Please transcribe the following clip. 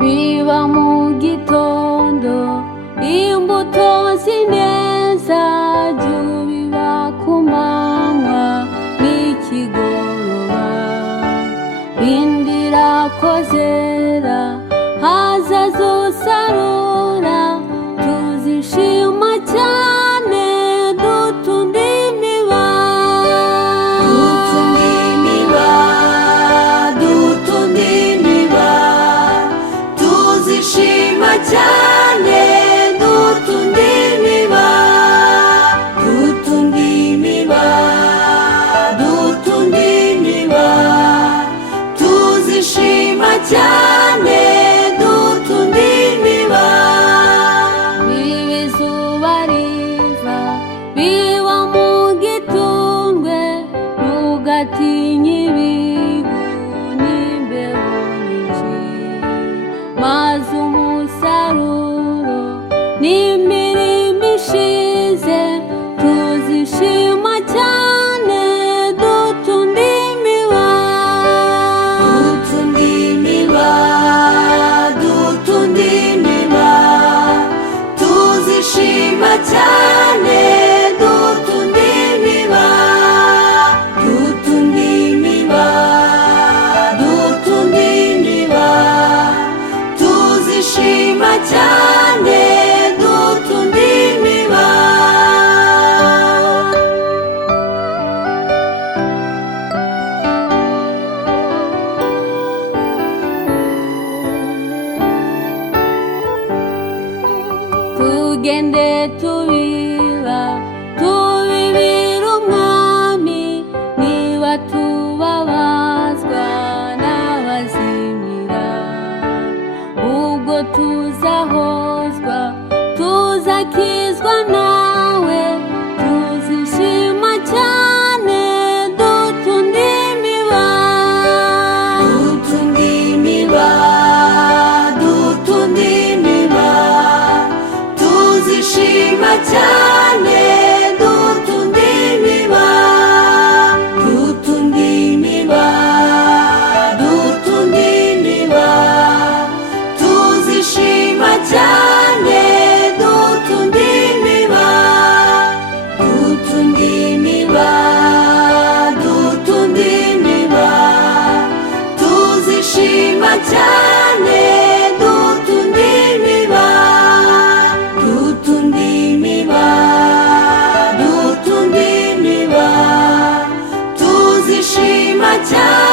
biba mu gitondo imbuto zineza byubiba ku manywa n'ikigoroba rindira ko zera hazaza usarura tuzishima cyane dutunda imiba tuzishima cyane dutunda imiba tuzishima cyane dutunda imiba biba izuba riva biba mu gitundwe ntugatinye ibihu n'imbeho nyinshi maze umusaruro n'imirimo ishize tuzishima cyane dutunda imiba tuzishima cyane dutunda imiba tuzishima cyane dutunda imiba tugende tubibira umwami niba tubabazwa n'abazimira ubwo tuzahozwa tuzakizwa nawe tuzishima cyane dutunda imiba tuzishima cyane dutunda imiba tuzishima cyane dutunda imiba tuzishima cyane dutunda imiba tuzishima cyane